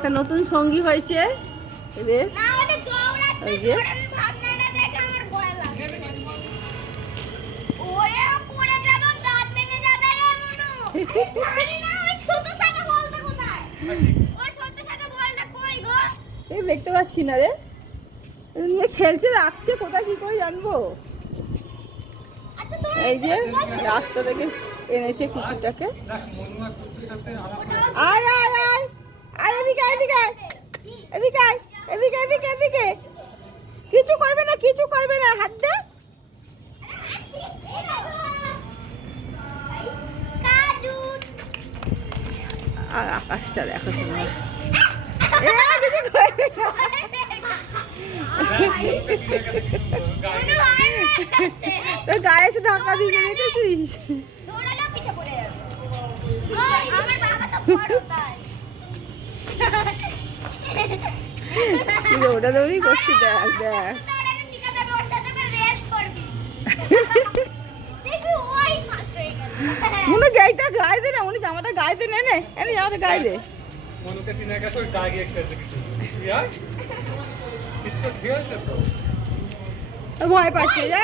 একটা নতুন সঙ্গী হয়েছে এদের। ওই যে দেখতে পাচ্ছি না রে, নিয়ে খেলছে, রাখছে কোথায় কি করে জানবো। এই যে রাস্তা থেকে এনেছে কুকুরটাকে। আয় আয় আয় আয়, এদিকে এদিকে এদিকে এদিকে এদিকে এদিকে। কিছু করবে না, কিছু করবে না, হাত দে। আর আকাশটা দেখো সুন্দর। তোর গায়ে এসে ধাক্কা দিয়ে দেখেছিস? ওটা দৌড়ি করছি, দেখ দেখ। মনে গাইটা গায়ে দে না, মনে জামাটা গায়ে দে, নে নে এনে জামাটা গায়ে দে। মনুকে চিনে গেছে, ওই গায়ে গিয়ে খেলছে কিছু। ইয়ার কিছু খেলছে তো। ভয় পাচ্ছে যা।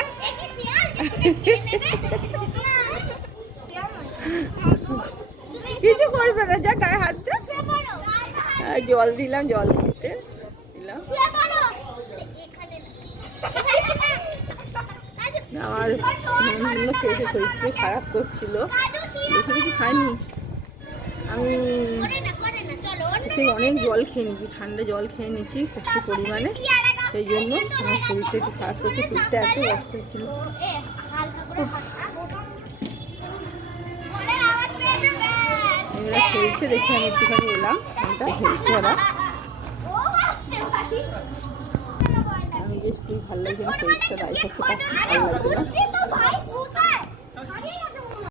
কিছু করবে না, যা গায়ে হাত দে। জল দিলাম, জল খেতে দিলাম। আমার খেয়েছে, শরীরটা খারাপ করছিল, বেশি কিছু খাইনি আমি। সেই অনেক জল খেয়ে নিয়েছি, ঠান্ডা জল খেয়ে নিয়েছি প্রচুর পরিমাণে, সেই জন্য আমার শরীরটা একটু খারাপ করছে। পেটটা এত কষ্ট হচ্ছিল। এরা খেলছে দেখে আমি একটুখানি এলাম, এটা খেলছে ওরা। আমি বেশ খুবই ভালো লাগছে, শরীরটা ভালো লাগছে না।